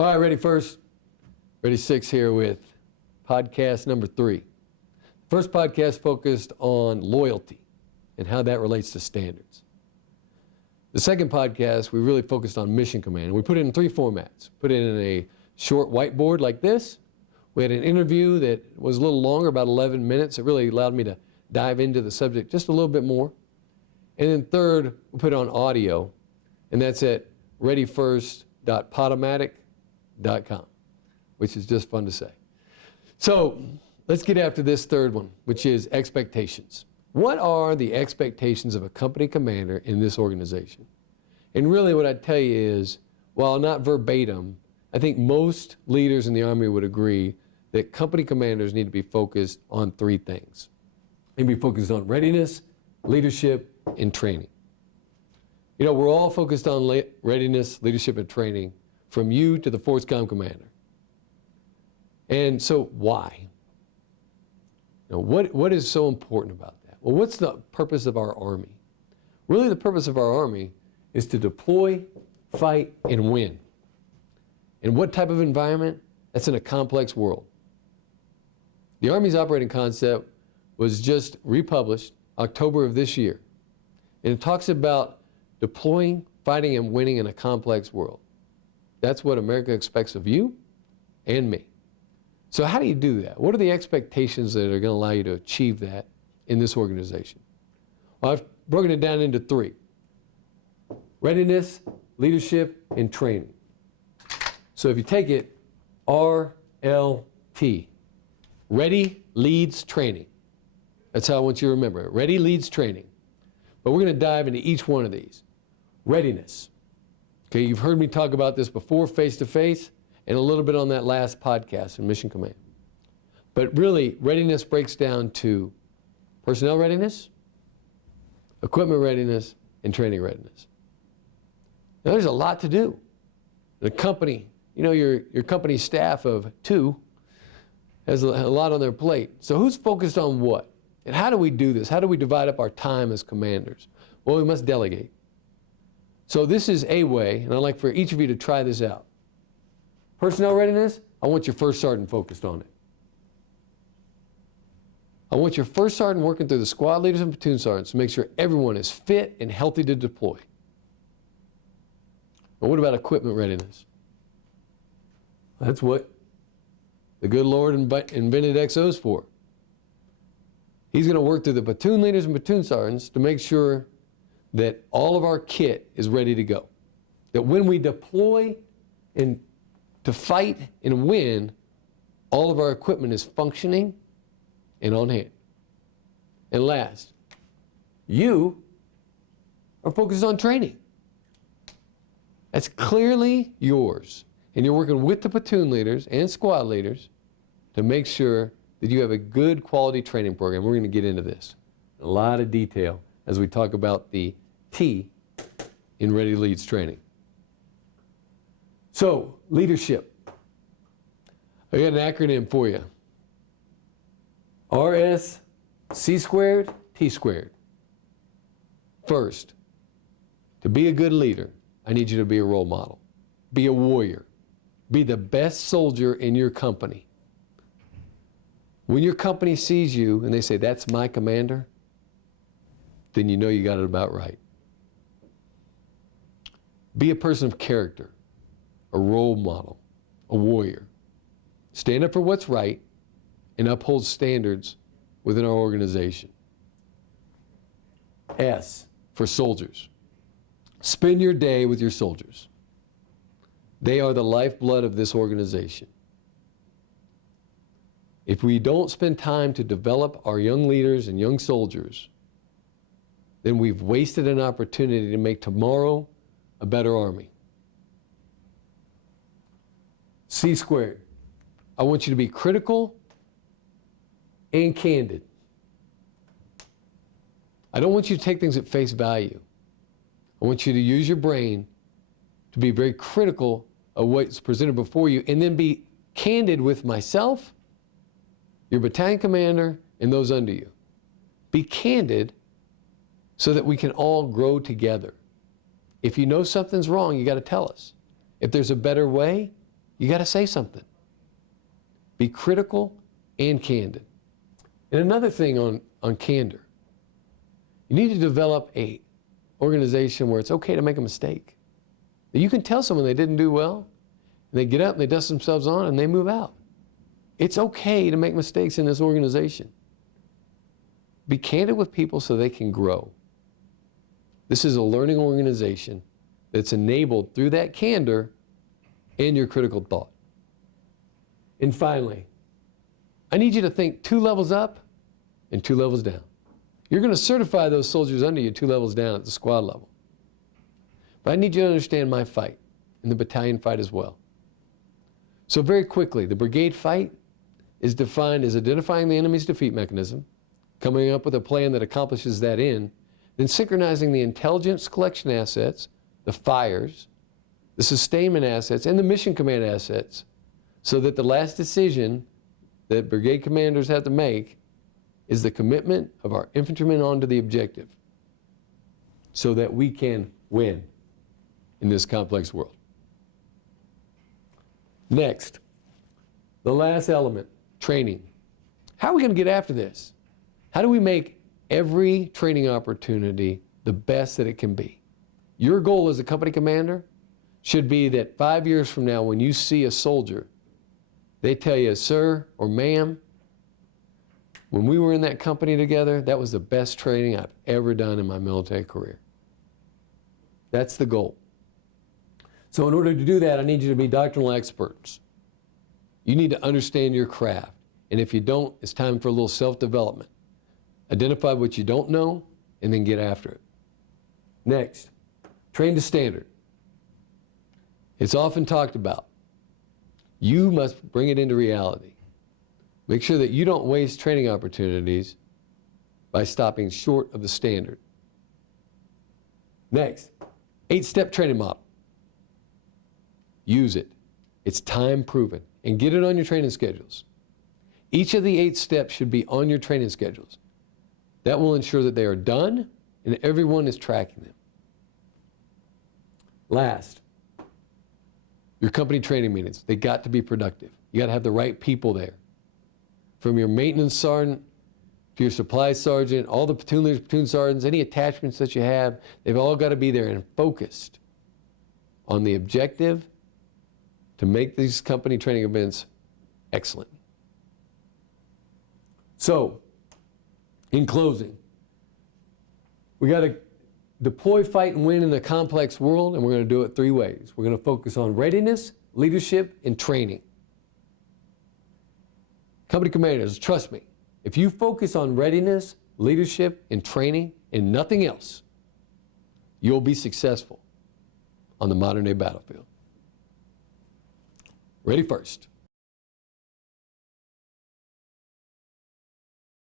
All right, ready first, ready six here with podcast number 3. First podcast focused on loyalty and how that relates to standards. The second podcast, we really focused on mission command. We put it in 3 formats. Put it in a short whiteboard like this. We had an interview that was a little longer, about 11 minutes. It really allowed me to dive into the subject just a little bit more. And then third, we put it on audio, and that's at readyfirst.podomatic.com, which is just fun to say. So let's get after this third one, which is expectations. What are the expectations of a company commander in this organization? And really what I'd tell you is, while not verbatim, I think most leaders in the Army would agree that company commanders need to be focused on 3 things. They need to be focused on readiness, leadership, and training. You know, we're all focused on readiness, leadership, and training, from you to the Force Com commander. And so why? You know, what is so important about that? Well, what's the purpose of our Army? Really, the purpose of our Army is to deploy, fight, and win. And what type of environment? That's in a complex world. The Army's operating concept was just republished October of this year. And it talks about deploying, fighting, and winning in a complex world. That's what America expects of you and me. So how do you do that? What are the expectations that are going to allow you to achieve that in this organization? Well, I've broken it down into 3. Readiness, leadership, and training. So if you take it, RLT, ready leads training. That's how I want you to remember it. Ready leads training. But we're going to dive into each one of these. Readiness. Okay, you've heard me talk about this before face-to-face and a little bit on that last podcast in Mission Command. But really, readiness breaks down to personnel readiness, equipment readiness, and training readiness. Now, there's a lot to do. The company, you know, your company staff of 2 has a lot on their plate. So who's focused on what? And how do we do this? How do we divide up our time as commanders? Well, we must delegate. So this is a way, and I'd like for each of you to try this out. Personnel readiness, I want your first sergeant focused on it. I want your first sergeant working through the squad leaders and platoon sergeants to make sure everyone is fit and healthy to deploy. Well, what about equipment readiness? That's what the good Lord invented XOs for. He's going to work through the platoon leaders and platoon sergeants to make sure that all of our kit is ready to go. That when we deploy and to fight and win, all of our equipment is functioning and on hand. And last, you are focused on training. That's clearly yours. And you're working with the platoon leaders and squad leaders to make sure that you have a good quality training program. We're going to get into this in a lot of detail as we talk about the T in Ready Leads training. So, leadership. I got an acronym for you. RS, C squared, T squared. First, to be a good leader, I need you to be a role model. Be a warrior. Be the best soldier in your company. When your company sees you and they say, that's my commander, then you know you got it about right. Be a person of character, a role model, a warrior. Stand up for what's right and uphold standards within our organization. S, for soldiers. Spend your day with your soldiers. They are the lifeblood of this organization. If we don't spend time to develop our young leaders and young soldiers, then we've wasted an opportunity to make tomorrow a better Army. C squared. I want you to be critical and candid. I don't want you to take things at face value. I want you to use your brain to be very critical of what's presented before you, and then be candid with myself, your battalion commander, and those under you. Be candid so that we can all grow together. If you know something's wrong, you got to tell us. If there's a better way, you got to say something. Be critical and candid. And another thing on candor, you need to develop a organization where it's okay to make a mistake. That you can tell someone they didn't do well, and they get up and they dust themselves on and they move out. It's okay to make mistakes in this organization. Be candid with people so they can grow. This is a learning organization that's enabled through that candor and your critical thought. And finally, I need you to think 2 levels up and 2 levels down. You're going to certify those soldiers under you 2 levels down at the squad level. But I need you to understand my fight and the battalion fight as well. So very quickly, the brigade fight is defined as identifying the enemy's defeat mechanism, coming up with a plan that accomplishes that end, then synchronizing the intelligence collection assets, the fires, the sustainment assets, and the mission command assets, so that the last decision that brigade commanders have to make is the commitment of our infantrymen onto the objective so that we can win in this complex world. Next, the last element, training. How are we going to get after this? How do we make every training opportunity the best that it can be? Your goal as a company commander should be that 5 years from now, when you see a soldier, they tell you, sir or ma'am, when we were in that company together, that was the best training I've ever done in my military career. That's the goal. So in order to do that, I need you to be doctrinal experts. You need to understand your craft. And if you don't, it's time for a little self-development. Identify what you don't know and then get after it. Next, train to standard. It's often talked about. You must bring it into reality. Make sure that you don't waste training opportunities by stopping short of the standard. Next, 8-step training model. Use it. It's time proven. And get it on your training schedules. Each of the 8 steps should be on your training schedules. That will ensure that they are done and everyone is tracking them. Last, your company training meetings. They got to be productive. You got to have the right people there. From your maintenance sergeant to your supply sergeant, all the platoon leaders, platoon sergeants, any attachments that you have, they've all got to be there and focused on the objective to make these company training events excellent. So, in closing, we got to deploy, fight, and win in a complex world, and we're going to do it 3 ways. We're going to focus on readiness, leadership, and training. Company commanders, trust me, if you focus on readiness, leadership, and training, and nothing else, you'll be successful on the modern day battlefield. Ready first.